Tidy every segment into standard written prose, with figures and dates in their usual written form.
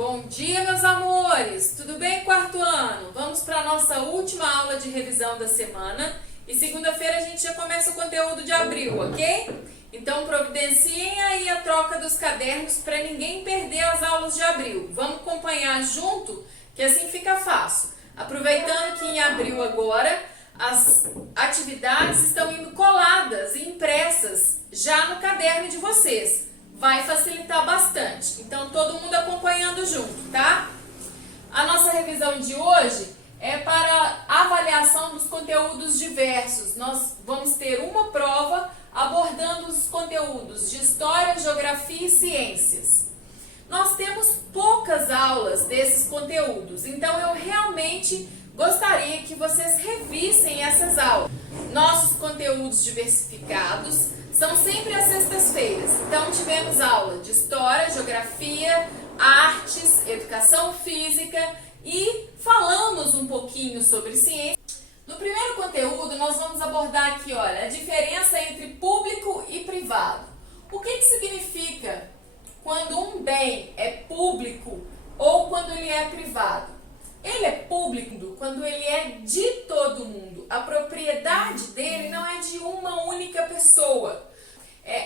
Bom dia, meus amores! Tudo bem, quarto ano? Vamos para a nossa última aula de revisão da semana e segunda-feira a gente já começa o conteúdo de abril, ok? Então providenciem aí a troca dos cadernos para ninguém perder as aulas de abril. Vamos acompanhar junto, que assim fica fácil. Aproveitando que em abril agora as atividades estão indo coladas e impressas já no caderno de vocês. Vai facilitar bastante. Então, todo mundo acompanhando junto, tá? A nossa revisão de hoje é para avaliação dos conteúdos diversos. Nós vamos ter uma prova abordando os conteúdos de História, Geografia e Ciências. Nós temos poucas aulas desses conteúdos, então eu realmente gostaria que vocês revissem essas aulas. Nossos conteúdos diversificados são sempre às sextas-feiras. Então tivemos aula de História, Geografia, Artes, Educação Física e falamos um pouquinho sobre ciência. No primeiro conteúdo nós vamos abordar aqui, olha, a diferença entre público e privado. O que significa quando um bem é público ou quando ele é privado? Ele é público quando ele é de todo mundo. A propriedade dele não é de uma única pessoa.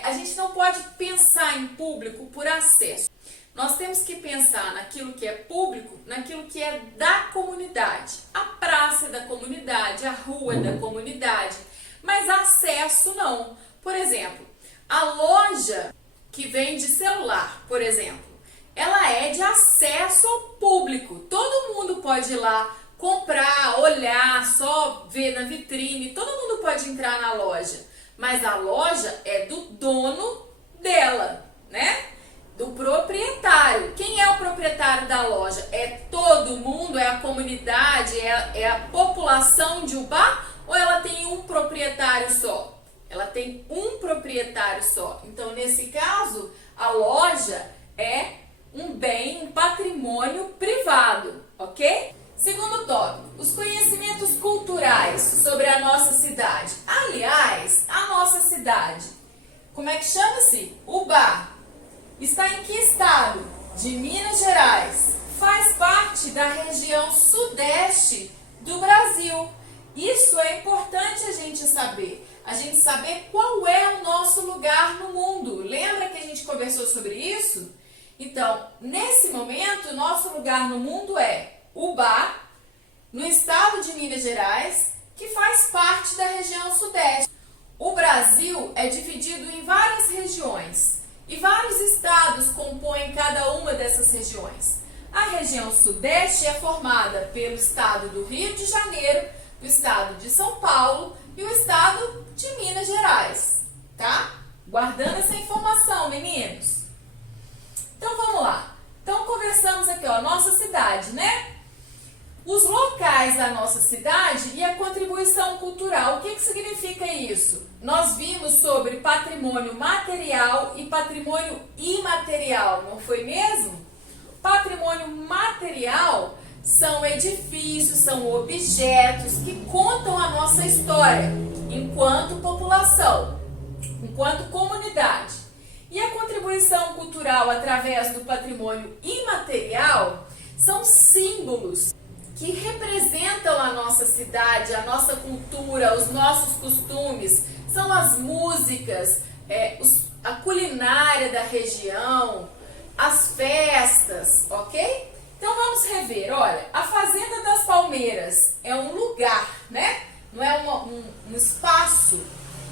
A gente não pode pensar em público por acesso. Nós temos que pensar naquilo que é público, naquilo que é da comunidade. A praça é da comunidade, a rua é da comunidade, mas acesso não. Por exemplo, a loja que vende celular, por exemplo, ela é de acesso ao público. Todo mundo pode ir lá comprar, olhar, só ver na vitrine. Todo mundo pode entrar na loja. Mas a loja é do dono dela, né? Do proprietário. Quem é o proprietário da loja? É todo mundo? É a comunidade? É a população de Ubá? Ou ela tem um proprietário só? Ela tem um proprietário só. Então, nesse caso, a loja é um bem, um patrimônio privado, ok? Segundo tópico, os conhecimentos culturais sobre a nossa cidade. Aliás, a nossa cidade, como é que chama-se? Ubá. Está em que estado? De Minas Gerais. Faz parte da região sudeste do Brasil. Isso é importante a gente saber. A gente saber qual é o nosso lugar no mundo. Lembra que a gente conversou sobre isso? Então, nesse momento, nosso lugar no mundo é Ubá, no estado de Minas Gerais, que faz parte da região sudeste. O Brasil é dividido em várias regiões e vários estados compõem cada uma dessas regiões. A região sudeste é formada pelo estado do Rio de Janeiro, o estado de São Paulo e o estado de Minas Gerais, tá? Guardando essa informação, meninos. Então vamos lá. Então conversamos aqui, ó, nossa cidade, né? Os locais da nossa cidade e a contribuição cultural. O que significa isso? Nós vimos sobre patrimônio material e patrimônio imaterial, não foi mesmo? Patrimônio material são edifícios, são objetos que contam a nossa história enquanto população, enquanto comunidade. E a contribuição cultural através do patrimônio imaterial são símbolos que representam a nossa cidade, a nossa cultura, os nossos costumes. São as músicas, a culinária da região, as festas, ok? Então vamos rever. Olha, a Fazenda das Palmeiras é um lugar, né? Não é um espaço.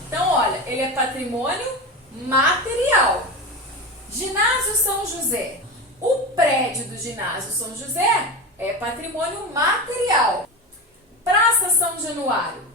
Então, olha, ele é patrimônio material. Ginásio São José. O prédio do Ginásio São José é patrimônio material. Praça São Januário.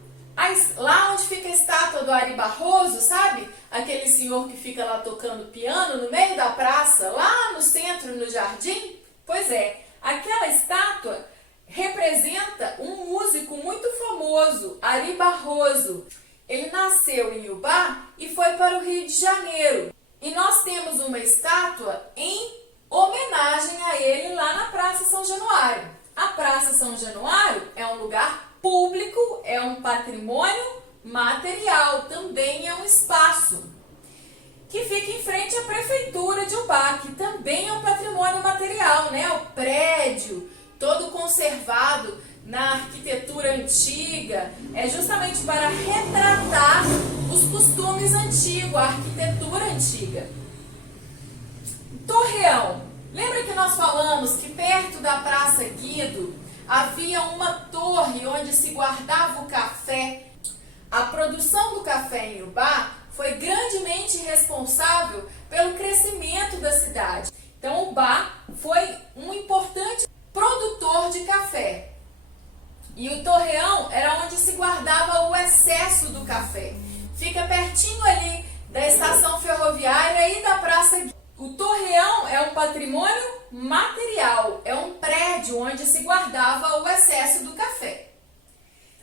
Lá onde fica a estátua do Ari Barroso, sabe? Aquele senhor que fica lá tocando piano no meio da praça, lá no centro, no jardim. Pois é, aquela estátua representa um músico muito famoso, Ari Barroso. Ele nasceu em Ubá e foi para o Rio de Janeiro. E nós temos uma estátua em homenagem a ele lá na Praça São Januário. A Praça São Januário é um lugar público, é um patrimônio material, também é um espaço. que fica em frente à prefeitura de Ubá, que também é um patrimônio material, né? O prédio todo conservado na arquitetura antiga, é justamente para retratar os costumes antigos, a arquitetura antiga. Torreão. Lembra que nós falamos que perto da Praça Guido havia uma torre onde se guardava o café? A produção do café em Ubá foi grandemente responsável pelo crescimento da cidade. Então, Ubá foi um importante produtor de café. E o Torreão era onde se guardava o excesso do café. Fica pertinho ali da estação ferroviária e da Praça Guido. O Torreão é um patrimônio material, é um prédio onde se guardava o excesso do café.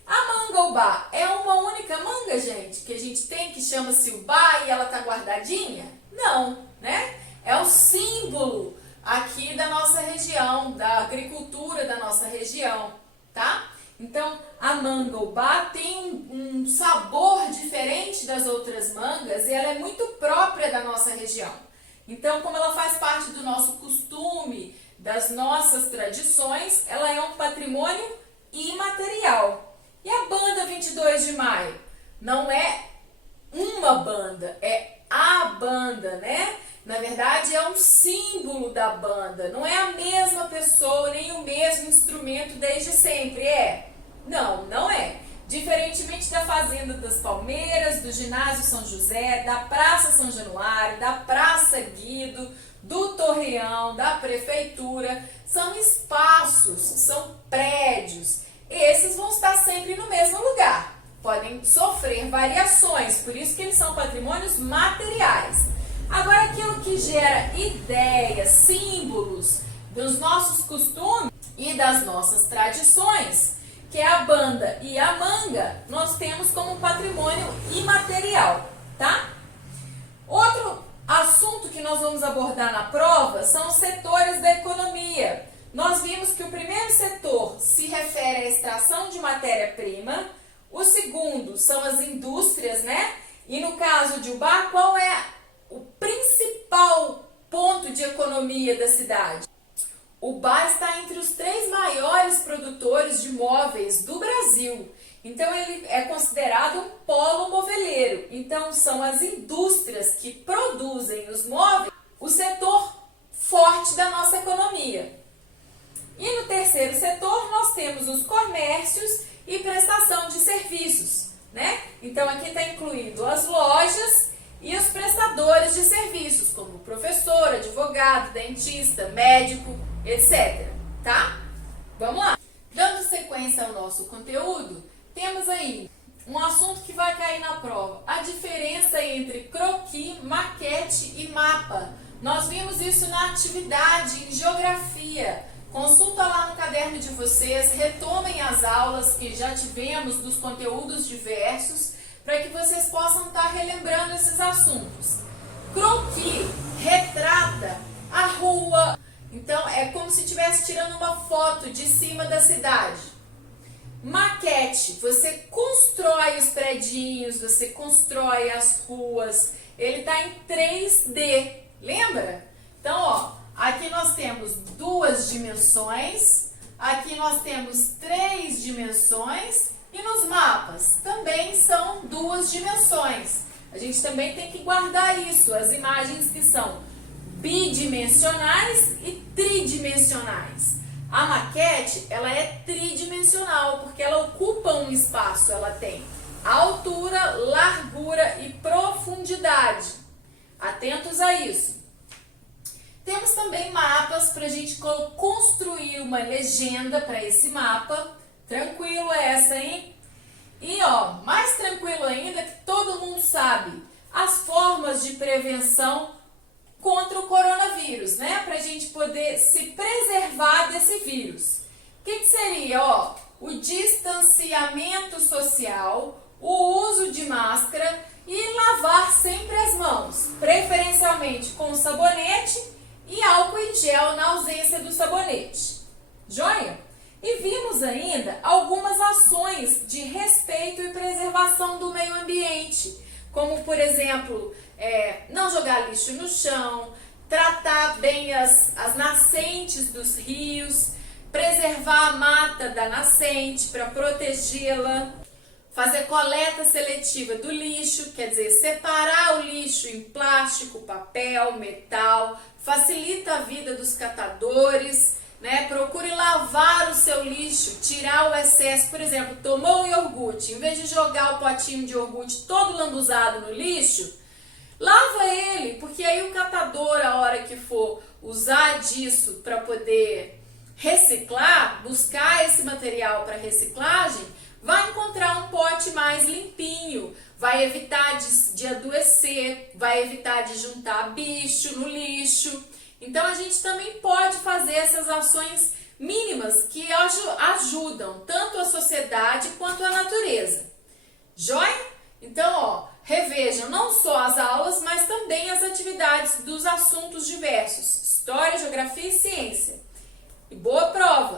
A manga Ubá é uma única manga, gente, que a gente tem, que chama-se Ubá e ela está guardadinha? Não, né? É o símbolo aqui da nossa região, da agricultura da nossa região, tá? Então, a manga Ubá tem um sabor diferente das outras mangas e ela é muito própria da nossa região. Então, como ela faz parte do nosso costume, das nossas tradições, ela é um patrimônio imaterial. E a banda 22 de maio? Não é uma banda, é a banda, né? Na verdade, é um símbolo da banda. Não é a mesma pessoa, nem o mesmo instrumento desde sempre, é? Não, não é. Diferentemente da Fazenda das Palmeiras, do Ginásio São José, da Praça São Januário, da Praça Guido, do Torreão, da Prefeitura, são espaços, são prédios. Esses vão estar sempre no mesmo lugar. Podem sofrer variações, por isso que eles são patrimônios materiais. Agora, aquilo que gera ideias, símbolos dos nossos costumes e das nossas tradições, que é a banda e a manga, nós temos como patrimônio imaterial, tá? Outro assunto que nós vamos abordar na prova são os setores da economia. Nós vimos que o primeiro setor se refere à extração de matéria-prima, o segundo são as indústrias, né? E no caso de Ubá, qual é o principal ponto de economia da cidade? Ubá está entre os 3 maiores produtores de móveis do Brasil. Então, ele é considerado um polo moveleiro. Então, são as indústrias que produzem os móveis, o setor forte da nossa economia. E no terceiro setor, nós temos os comércios e prestação de serviços, né? Então, aqui está incluído as lojas e os prestadores de serviços, como professor, advogado, dentista, médico, etc. Tá? Vamos lá. Dando sequência ao nosso conteúdo, temos aí um assunto que vai cair na prova. A diferença entre croquis, maquete e mapa. Nós vimos isso na atividade em geografia. Consulta lá no caderno de vocês, retomem as aulas que já tivemos dos conteúdos diversos, para que vocês possam estar relembrando esses assuntos. Croquis retrata a rua, então é como se estivesse tirando uma foto de cima da cidade. Maquete, você constrói os predinhos, você constrói as ruas, ele está em 3D, lembra? Então, ó, aqui nós temos 2 dimensões, aqui nós temos 3 dimensões e nos mapas também são 2 dimensões. A gente também tem que guardar isso, as imagens que são bidimensionais e tridimensionais. A maquete, ela é tridimensional porque ela ocupa um espaço, ela tem altura, largura e profundidade. Atentos a isso. Temos também mapas para a gente construir uma legenda para esse mapa. Tranquilo essa, hein? E ó, mais tranquilo ainda que todo mundo sabe as formas de prevenção contra o coronavírus, né? Para a gente poder se preservar desse vírus. O que seria, ó? O distanciamento social, o uso de máscara e lavar sempre as mãos, preferencialmente com sabonete e álcool em gel na ausência do sabonete. Joia? E vimos ainda algumas ações de respeito e preservação do meio ambiente, como por exemplo, não jogar lixo no chão, tratar bem as nascentes dos rios, preservar a mata da nascente para protegê-la, fazer coleta seletiva do lixo, quer dizer, separar o lixo em plástico, papel, metal, facilita a vida dos catadores, né? Procure lavar o seu lixo, tirar o excesso. Por exemplo, tomou um iogurte, em vez de jogar o potinho de iogurte todo lambuzado no lixo, lava ele, porque aí o catador, a hora que for usar disso para poder reciclar, buscar esse material para reciclagem, vai encontrar um pote mais limpinho, vai evitar de adoecer, vai evitar de juntar bicho no lixo. Então a gente também pode fazer essas ações mínimas que ajudam tanto a sociedade quanto a natureza. Joia? Então, revejam não só as aulas, mas também as atividades dos assuntos diversos, história, geografia e ciência. E boa prova!